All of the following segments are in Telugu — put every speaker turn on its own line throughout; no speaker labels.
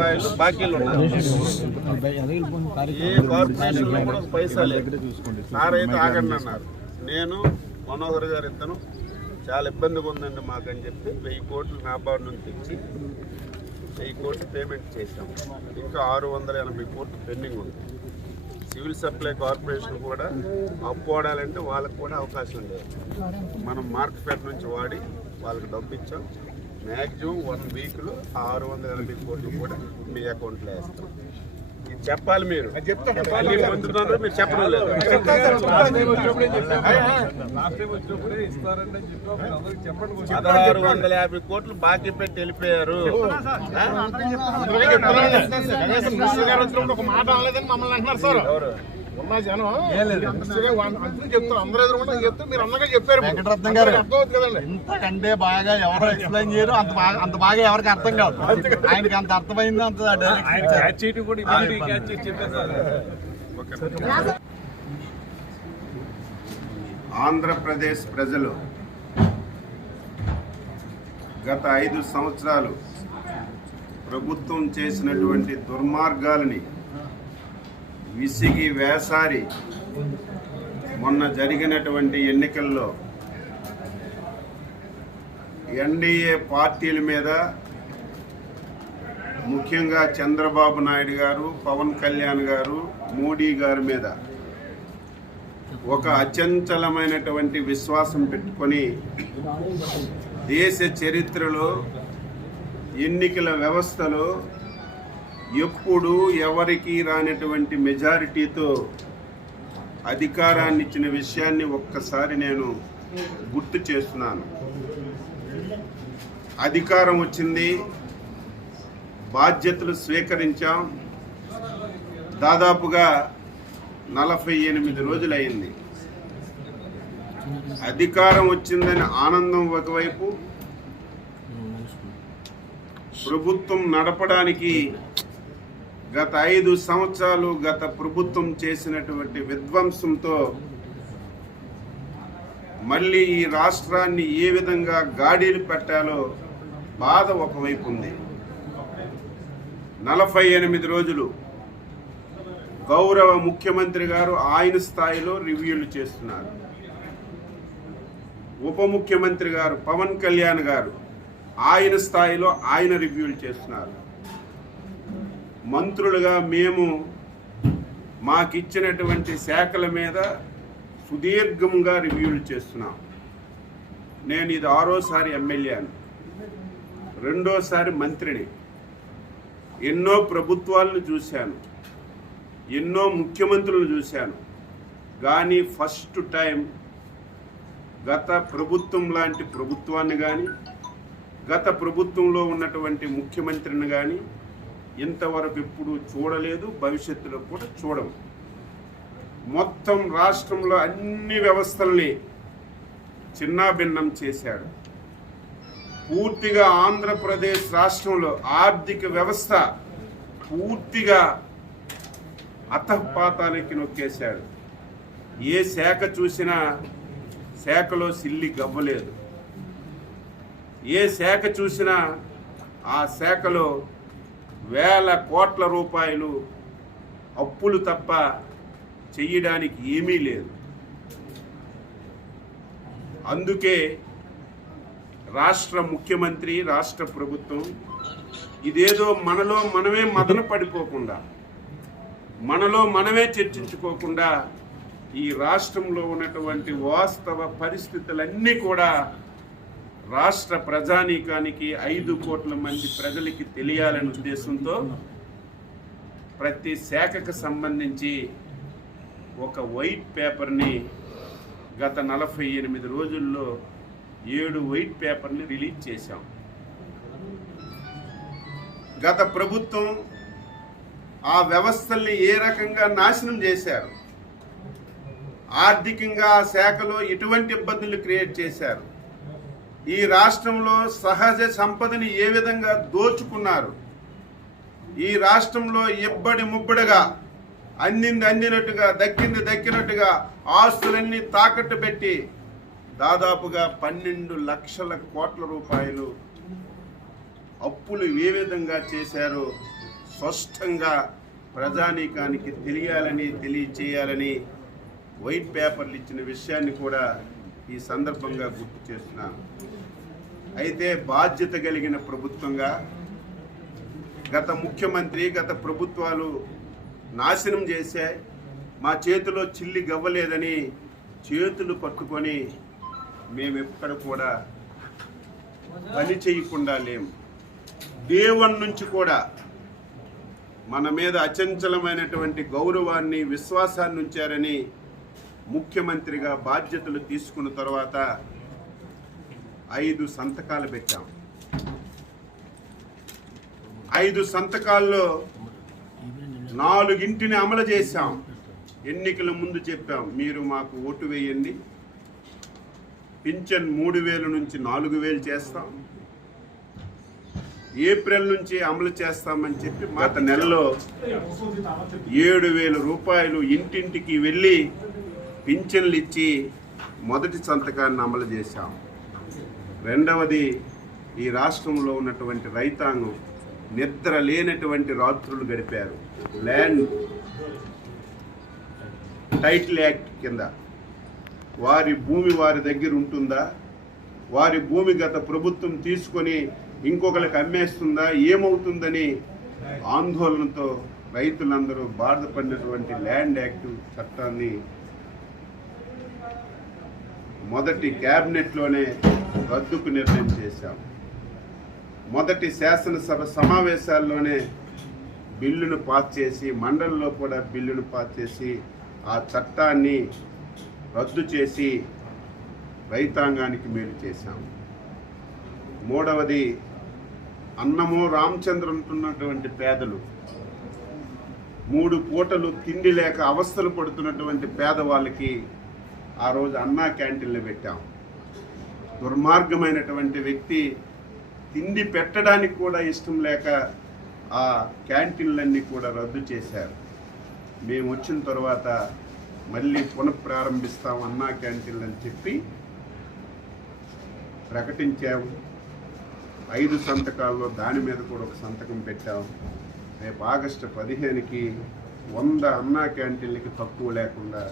రూపాయలు బాకీలు ఉన్నాయి. ఏ కార్పొరేషన్ కూడా పైసా లేదు. సార్ ఆగండి అన్నారు. నేను మనోహర్ గారు ఇద్దరు చాలా ఇబ్బందిగా ఉందండి మాకని చెప్పి వెయ్యి కోట్లు నాబార్డు నుంచి తెచ్చి వెయ్యి కోట్లు పేమెంట్ చేశాం. ఇంకా ఆరు వందల ఎనభై కోట్లు పెండింగ్ ఉంది. సివిల్ సప్లై కార్పొరేషన్ కూడా అప్పు వాడాలంటే వాళ్ళకు కూడా అవకాశం లేదు. మనం మార్కెట్ నుంచి వాడి వాళ్ళకి డబ్బు ఇచ్చాం. మ్యాక్సిమం వన్ వీక్లో ఆరు వందల ఎనభై కోట్లు కూడా మీ అకౌంట్లో వేస్తాం. చెప్పాలి మీరు పొందుతున్నారు మీరు చెప్పడం లేదు పదహారు వందల యాభై కోట్లు బాకీ పెట్టి వెళ్ళిపోయారు?
ఒక మాట అనలేదని మమ్మల్ని అంటున్నారు సార్ ఉన్న జనం అందరూ చెప్తారు అందరూ ఎదురుకుండా చెప్తే మీరు అన్నగా చెప్పారు
వెంకటరత్నం గారు.
అందరికీ కదండి
ఇంతకంటే బాగా ఎవరు ఎక్స్ప్లెయిన్ చేయరు అంత బాగా అంత బాగా ఎవరికి అర్థం కాదు ఆయనకి అంత అర్థమైంది అంత డైరెక్ట్
ఆంధ్రప్రదేశ్ ప్రజలు గత ఐదు సంవత్సరాలు ప్రభుత్వం చేసినటువంటి దుర్మార్గాలని విసిగి వేసారి మొన్న జరిగినటువంటి ఎన్నికల్లో ఎన్డీఏ పార్టీల మీద ముఖ్యంగా చంద్రబాబు నాయుడు గారు పవన్ కళ్యాణ్ గారు మోడీ గారి మీద ఒక అచంచలమైనటువంటి విశ్వాసం పెట్టుకొని దేశ చరిత్రలో ఎన్నికల వ్యవస్థలో ఎప్పుడు ఎవరికి రానటువంటి మెజారిటీతో అధికారాన్ని ఇచ్చిన విషయాన్ని ఒక్కసారి నేను గుర్తు చేస్తున్నాను. అధికారం వచ్చింది. బాధ్యతలు స్వీకరించాం. దాదాపుగా నలభై ఎనిమిది రోజులైంది అధికారం వచ్చిందని ఆనందం ఒకవైపు ప్రభుత్వం నడపడానికి గత ఐదు సంవత్సరాలు గత ప్రభుత్వం చేసినటువంటి విధ్వంసంతో మళ్ళీ ఈ రాష్ట్రాన్ని ఏ విధంగా గాడీలు పెట్టాలో బాధ ఒకవైపు ఉంది. నలభై ఎనిమిది రోజులు గౌరవ ముఖ్యమంత్రి గారు ఆయన స్థాయిలో రివ్యూలు చేస్తున్నారు. ఉప ముఖ్యమంత్రి గారు పవన్ కళ్యాణ్ గారు ఆయన స్థాయిలో ఆయన రివ్యూలు చేస్తున్నారు. మంత్రులుగా మేము మాకిచ్చినటువంటి శాఖల మీద సుదీర్ఘంగా రివ్యూలు చేస్తున్నాం. నేను ఇది ఆరోసారి ఎమ్మెల్యేను రెండోసారి మంత్రిని. ఎన్నో ప్రభుత్వాలను చూశాను. ఎన్నో ముఖ్యమంత్రులను చూశాను. కానీ ఫస్ట్ టైం గత ప్రభుత్వం లాంటి ప్రభుత్వాన్ని కానీ గత ప్రభుత్వంలో ఉన్నటువంటి ముఖ్యమంత్రిని కానీ ఇంతవరకు ఎప్పుడు చూడలేదు భవిష్యత్తులో కూడా చూడము. మొత్తం రాష్ట్రంలో అన్ని వ్యవస్థల్ని చిన్నాభిన్నం చేశాడు. పూర్తిగా ఆంధ్రప్రదేశ్ రాష్ట్రంలో ఆర్థిక వ్యవస్థ పూర్తిగా అతపాతానికి నొక్కేశాడు. ఏ శాఖ చూసినా శాఖలో సిల్లి గవ్వలేదు. ఏ శాఖ చూసినా ఆ శాఖలో వేల కోట్ల రూపాయలు అప్పులు తప్ప చెయ్యడానికి ఏమీ లేదు. అందుకే రాష్ట్ర ముఖ్యమంత్రి రాష్ట్ర ప్రభుత్వం ఇదేదో మనలో మనమే మదన పడిపోకుండా మనలో మనమే చర్చించుకోకుండా ఈ రాష్ట్రంలో ఉన్నటువంటి వాస్తవ పరిస్థితులన్నీ కూడా రాష్ట్ర ప్రజానీకానికి ఐదు కోట్ల మంది ప్రజలకి తెలియాలనే ఉద్దేశంతో ప్రతి శాఖకు సంబంధించి ఒక వైట్ పేపర్ని గత నలభై ఎనిమిది రోజుల్లో ఏడు వైట్ పేపర్ని రిలీజ్ చేశాం. గత ప్రభుత్వం ఆ వ్యవస్థల్ని ఏ రకంగా నాశనం చేశారు? ఆర్థికంగా ఆ శాఖలో ఎటువంటి ఇబ్బందులు క్రియేట్ చేశారు? ఈ రాష్ట్రంలో సహజ సంపదని ఏ విధంగా దోచుకున్నారు? ఈ రాష్ట్రంలో ఇబ్బడి ముబ్బడిగా అందింది అందినట్టుగా దక్కింది దక్కినట్టుగా ఆస్తులన్నీ తాకట్టు పెట్టి దాదాపుగా పన్నెండు లక్షల కోట్ల రూపాయలు అప్పులు ఏ విధంగా చేశారో స్పష్టంగా ప్రజానీకానికి తెలియాలని తెలియచేయాలని వైట్ పేపర్లు ఇచ్చిన విషయాన్ని కూడా ఈ సందర్భంగా గుర్తు చేస్తున్నాను. అయితే బాధ్యత కలిగిన ప్రభుత్వంగా గత ముఖ్యమంత్రి గత ప్రభుత్వాలు నాశనం చేశాయి. మా చేతిలో చిల్లి గవ్వలేదని చేతులు పట్టుకొని మేమెక్కడ కూడా పని చేయకుండా లేము. దేవుని నుంచి కూడా మన మీద అచంచలమైనటువంటి గౌరవాన్ని విశ్వాసాన్ని ఉంచారని ముఖ్యమంత్రిగా బాధ్యతలు తీసుకున్న తర్వాత ఐదు సంతకాలు పెట్టాం. ఐదు సంతకాల్లో నాలుగింటిని అమలు చేశాం. ఎన్నికల ముందు చెప్పాం మీరు మాకు ఓటు వేయండి. పింఛన్ మూడు వేలు నుంచి నాలుగు వేలు చేస్తాం. ఏప్రిల్ నుంచి అమలు చేస్తామని చెప్పి గత నెలలో ఏడు వేల రూపాయలు ఇంటింటికి వెళ్ళి పింఛన్లు ఇచ్చి మొదటి సంతకాన్ని అమలు చేశాం. రెండవది ఈ రాష్ట్రంలో ఉన్నటువంటి రైతాంగం నిద్ర లేనటువంటి రాత్రులు గడిపారు. ల్యాండ్ టైటిల్ యాక్ట్ కింద వారి భూమి వారి దగ్గర ఉంటుందా? వారి భూమి గత ప్రభుత్వం తీసుకొని ఇంకొకరికి అమ్మేస్తుందా? ఏమవుతుందని ఆందోళనతో రైతులందరూ బాధపడినటువంటి ల్యాండ్ యాక్ట్ చట్టాన్ని మొదటి క్యాబినెట్లోనే రద్దుకు నిర్ణయం చేశాం. మొదటి శాసనసభ సమావేశాల్లోనే బిల్లును పాస్ చేసి మండలిలో కూడా బిల్లును పాస్ చేసి ఆ చట్టాన్ని రద్దు చేసి రైతాంగానికి మేలు చేశాము మూడవది అన్నము రామచంద్ర అంటున్నటువంటి పేదలు. మూడు పూటలు తిండి లేక అవస్థలు పడుతున్నటువంటి పేదవాళ్ళకి ఆ రోజు అన్నా క్యాంటీన్లు పెట్టాం. దుర్మార్గమైనటువంటి వ్యక్తి తిండి పెట్టడానికి కూడా ఇష్టం లేక ఆ క్యాంటీన్లన్నీ కూడా రద్దు చేశారు. మేము వచ్చిన తర్వాత మళ్ళీ పునఃప్రారంభిస్తాం అన్నా క్యాంటీన్లు అని చెప్పి ప్రకటించాము. ఐదు సంతకాల్లో దాని మీద కూడా ఒక సంతకం పెట్టాం. రేపు ఆగస్టు పదిహేనుకి వంద అన్నా క్యాంటీన్లకి తక్కువ లేకుండా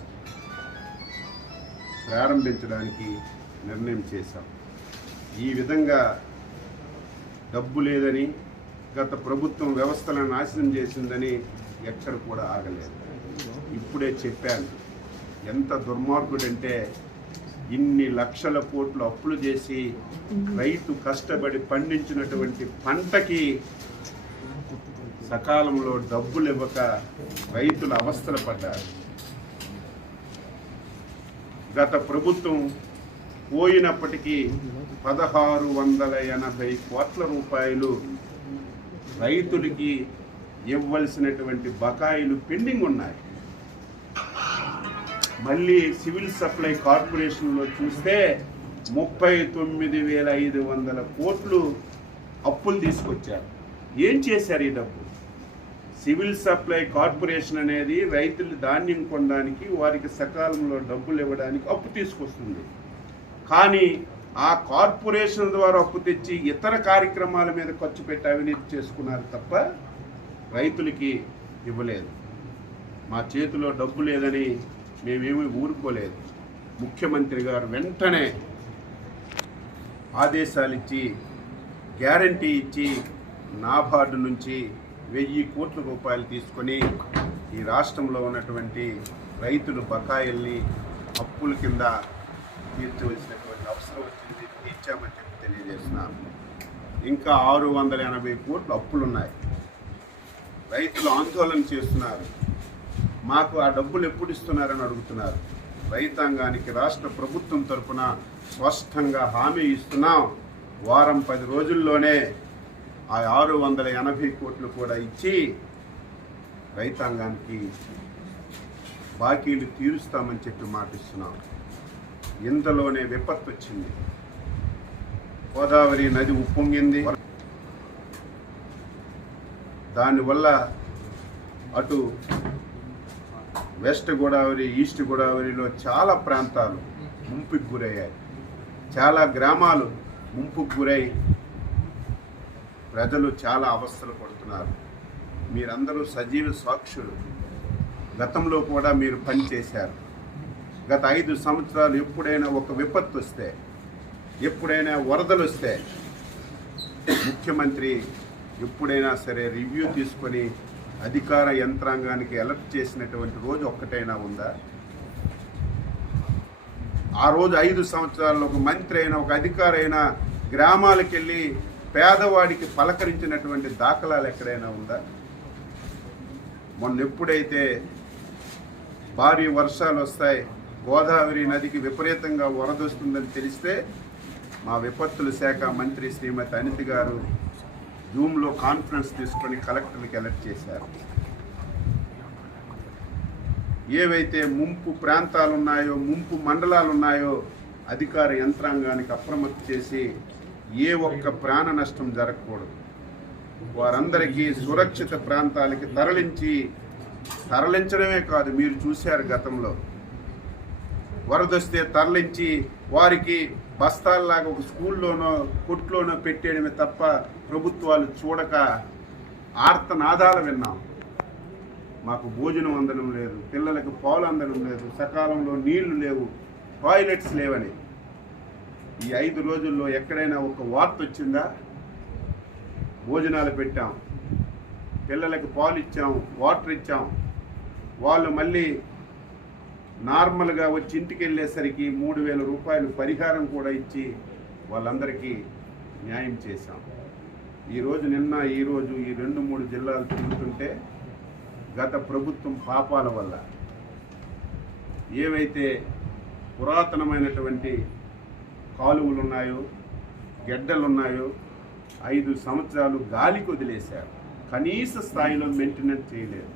ప్రారంభించడానికి నిర్ణయం చేశాం. ఈ విధంగా డబ్బు లేదని గత ప్రభుత్వం వ్యవస్థలను నాశనం చేసిందని ఎక్కడ కూడా ఆగలేదు. ఇప్పుడే చెప్పాను. ఎంత దుర్మార్గుడంటే ఇన్ని లక్షల కోట్లు అప్పులు చేసి రైతు కష్టపడి పండించినటువంటి పంటకి సకాలంలో డబ్బులు ఇవ్వక రైతులు అవస్థలు పడ్డారు. గత ప్రభుత్వం పోయినప్పటికీ పదహారు వందల ఎనభై కోట్ల రూపాయలు రైతులకి ఇవ్వాల్సినటువంటి బకాయిలు పెండింగ్ ఉన్నాయి. మళ్ళీ సివిల్ సప్లై కార్పొరేషన్లో చూస్తే ముప్పై తొమ్మిది వేల ఐదు వందల కోట్లు అప్పులు తీసుకొచ్చారు. ఏం చేశారు ఈ డబ్బు? సివిల్ సప్లై కార్పొరేషన్ అనేది రైతులు ధాన్యం కొనడానికి వారికి సకాలంలో డబ్బులు ఇవ్వడానికి అప్పు తీసుకొస్తుంది. కానీ ఆ కార్పొరేషన్ ద్వారా అప్పు తెచ్చి ఇతర కార్యక్రమాల మీద ఖర్చు పెట్టి అవినీతి చేసుకున్నారు తప్ప రైతులకి ఇవ్వలేదు. మా చేతిలో డబ్బు లేదని మేమేమీ ఊరుకోలేదు. ముఖ్యమంత్రి గారు వెంటనే ఆదేశాలు ఇచ్చి గ్యారంటీ ఇచ్చి నాబార్డు నుంచి వెయ్యి కోట్ల రూపాయలు తీసుకొని ఈ రాష్ట్రంలో ఉన్నటువంటి రైతులు బకాయిల్ని అప్పుల కింద తీర్చవలసినటువంటి అవసరం వచ్చింది తీర్చామని చెప్పి తెలియజేస్తున్నాను. ఇంకా ఆరు వందల ఎనభై కోట్లు అప్పులున్నాయి. రైతులు ఆందోళన చేస్తున్నారు. మాకు ఆ డబ్బులు ఎప్పుడు ఇస్తున్నారని అడుగుతున్నారు. రైతాంగానికి రాష్ట్ర ప్రభుత్వం తరపున స్పష్టంగా హామీ ఇస్తున్నాం. వారం పది రోజుల్లోనే ఆ ఆరు వందల ఎనభై కోట్లు కూడా ఇచ్చి రైతాంగానికి బాకీలు తీరుస్తామని చెప్పి మాటిస్తున్నాం. ఇంతలోనే విపత్తు వచ్చింది. గోదావరి నది ఉప్పొంగింది. దానివల్ల అటు వెస్ట్ గోదావరి ఈస్ట్ గోదావరిలో చాలా ప్రాంతాలు ముంపుకు గురయ్యాయి. చాలా గ్రామాలు ముంపుకు గురై ప్రజలు చాలా అవస్థలు పడుతున్నారు. మీరందరూ సజీవ సాక్షులు. గతంలో కూడా మీరు పనిచేశారు గత ఐదు సంవత్సరాలు ఎప్పుడైనా ఒక విపత్తు వస్తే ఎప్పుడైనా వరదలు వస్తే ముఖ్యమంత్రి ఎప్పుడైనా సరే రివ్యూ తీసుకొని అధికార యంత్రాంగానికి అలర్ట్ చేసినటువంటి రోజు ఒక్కటైనా ఉందా? ఆ రోజు ఐదు సంవత్సరాల్లో ఒక మంత్రి అయినా ఒక అధికారి అయినా గ్రామాలకు వెళ్ళి పేదవాడికి పలకరించినటువంటి దాఖలాలు ఎక్కడైనా ఉందా? మొన్న ఎప్పుడైతే భారీ వర్షాలు వస్తాయి గోదావరి నదికి విపరీతంగా వరదొస్తుందని తెలిస్తే మా విపత్తుల శాఖ మంత్రి శ్రీమతి అనిత గారు జూమ్లో కాన్ఫరెన్స్ తీసుకొని కలెక్టర్కి అలర్ట్ చేశారు. ఏవైతే ముంపు ప్రాంతాలు ఉన్నాయో ముంపు మండలాలు ఉన్నాయో అధికార యంత్రాంగానికి అప్రమత్తం చేసి ఏ ఒక్క ప్రాణ నష్టం జరగకూడదు. వారందరికీ సురక్షిత ప్రాంతాలకి తరలించి తరలించడమే కాదు మీరు చూశారు గతంలో. వరదొస్తే తరలించి వారికి బస్తాల్లాగా ఒక స్కూల్లోనో కొట్లోనో పెట్టేయడమే తప్ప ప్రభుత్వాలు చూడక ఆర్తనాదాలు విన్నాం. మాకు భోజనం అందడం లేదు పిల్లలకు పాలు అందడం లేదు సకాలంలో నీళ్ళు లేవు టాయిలెట్స్ లేవని. ఈ ఐదు రోజుల్లో ఎక్కడైనా ఒక వార్త వచ్చిందా? భోజనాలు పెట్టాం పిల్లలకు పాలు ఇచ్చాం వాటర్ ఇచ్చాం. వాళ్ళు మళ్ళీ నార్మల్గా వచ్చి ఇంటికి వెళ్ళేసరికి మూడు వేల రూపాయలు పరిహారం కూడా ఇచ్చి వాళ్ళందరికీ న్యాయం చేశాం. ఈరోజు నిన్న ఈరోజు ఈ రెండు మూడు జిల్లాలు తిరుగుతుంటే గత ప్రభుత్వం పాపాల వల్ల ఏవైతే పురాతనమైనటువంటి కాలువలు ఉన్నాయో గెడ్డలు ఉన్నాయో ఐదు సంవత్సరాలు గాలికి వదిలేశారు. కనీస స్థాయిలో మెయింటెనెన్స్ చేయలేదు.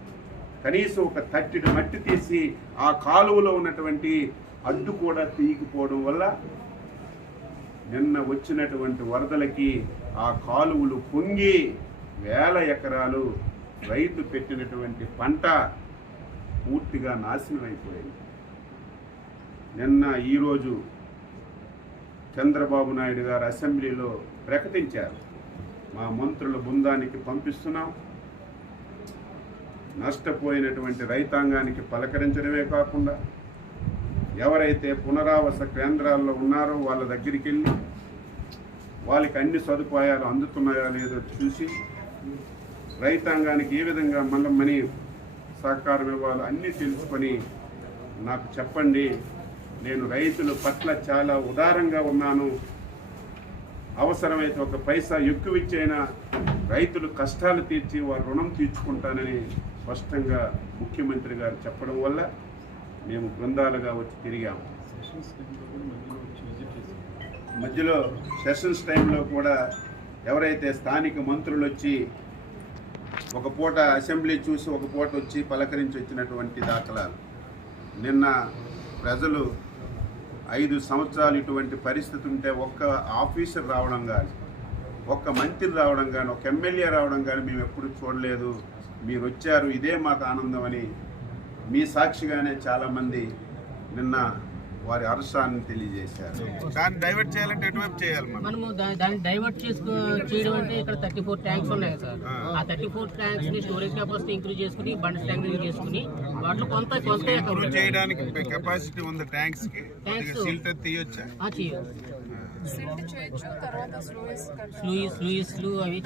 కనీసం ఒక తట్టిన మట్టి తీసి ఆ కాలువలో ఉన్నటువంటి అడ్డు కూడా తీయకపోవడం వల్ల నిన్న వచ్చినటువంటి వరదలకి ఆ కాలువలు పొంగి వేల ఎకరాలు రైతు పెట్టినటువంటి పంట పూర్తిగా నాశనం అయిపోయింది. నిన్న ఈరోజు చంద్రబాబు నాయుడు గారు అసెంబ్లీలో ప్రకటించారు. మా మంత్రుల బృందానికి పంపిస్తున్నాం. నష్టపోయినటువంటి రైతాంగానికి పలకరించడమే కాకుండా ఎవరైతే పునరావాస కేంద్రాల్లో ఉన్నారో వాళ్ళ దగ్గరికి వెళ్ళి వాళ్ళకి అన్ని సదుపాయాలు అందుతున్నాయో లేదో చూసి రైతాంగానికి ఏ విధంగా మళ్ళీ మనీ సహకారం ఇవ్వాలో అన్నీ తెలుసుకొని నాకు చెప్పండి నేను రైతుల పట్ల చాలా ఉదారంగా ఉన్నాను. అవసరమైతే ఒక పైసా ఎక్కువ ఇచ్చైనా రైతులు కష్టాలు తీర్చి వారి రుణం తీర్చుకుంటానని స్పష్టంగా ముఖ్యమంత్రి గారు చెప్పడం వల్ల మేము బృందాలుగా వచ్చి తిరిగాము మధ్యలో సెషన్స్ టైంలో కూడా ఎవరైతే స్థానిక మంత్రులు వచ్చి ఒక పూట అసెంబ్లీ చూసి ఒక పూట వచ్చి పలకరించి వచ్చినటువంటి దాఖలాలు. నిన్న ప్రజలు ఐదు సంవత్సరాలు ఇటువంటి పరిస్థితి ఉంటే ఒక్క ఆఫీసర్ రావడం కానీ ఒక్క మంత్రి రావడం కానీ ఒక ఎమ్మెల్యే రావడం కానీ మేము ఎప్పుడు చూడలేదు. మీరు వచ్చారు ఇదే మాకు ఆనందం అని మీ సాక్షిగానే చాలామంది నిన్న వారి హర్షాన్ని తెలియజేశారు. దాన్ని డైవర్ట్ చేయాలంటే ఎటువైపు చేయాలి మనం?
మనము దాన్ని డైవర్ట్ చేసుకో చేయడం అంటే ఇక్కడ థర్టీ ఫోర్ ట్యాంక్స్ ఉన్నాయి సార్.
ఆ.
థర్టీ ఫోర్ ట్యాంక్స్ని స్టోరేజ్ కెపాసిటీ ఇంక్రీజ్ చేసుకుని బండ్ ట్యాంక్ చేసుకుని వాటిలో కొంత కొంత
చేయడానికి కెపాసిటీ ఉంది ట్యాంక్స్కి తీయొచ్చా?
ఆ, చేయొచ్చు
సిల్ట్ చేయొచ్చు తర్వాత స్లోయస్
లూయిస్ లూయిస్లు అవి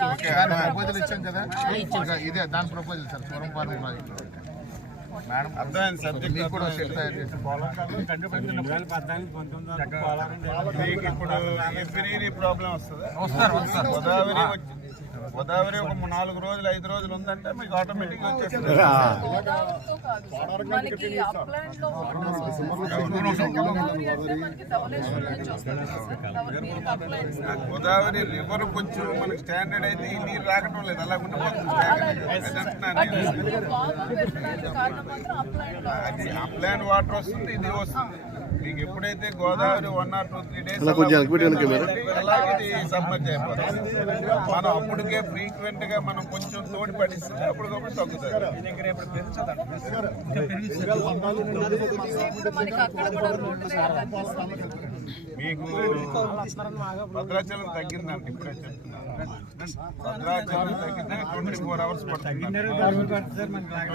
ప్రపోజల్ ఇచ్చాం కదా? ఇదే దాని ప్రపోజల్ సార్ సూరం ఫార్మింగ్ ప్రాజెక్ట్ మేడం
అర్థమైంది సబ్జెక్ట్
మీకు కూడా సెట్ తయారు చేసి
మీకు ఇప్పుడు ప్రాబ్లం వస్తుందా.
వస్తారు వస్తారు
గోదావరి వచ్చి- గోదావరి ఒక నాలుగు రోజులు ఐదు రోజులు ఉందంటే మీకు ఆటోమేటిక్గా వచ్చేస్తుంది.
గోదావరి
రివర్ కొంచెం మనకి స్టాండర్డ్ అయితే ఈ నీరు రాకటం లేదు అలా ఉండిపోతుంది అది
అప్లాండ్
వాటర్ వస్తుంది ఇది వస్తుంది. మీకు ఎప్పుడైతే Godavari one or two three days అలాగే సబ్మర్జ్ అయిపోతుంది. మనం అప్పటికే ఫ్రీక్వెంట్గా మనం కొంచెం తోడి పడిస్తే అప్పటికప్పుడు తగ్గుతుంది. మీకు భద్రాచలం తగ్గిందండి ఇప్పుడే చెప్తున్నాను. భద్రాచలం తగ్గితే ట్వంటీ ఫోర్ అవర్స్ పడుతుంది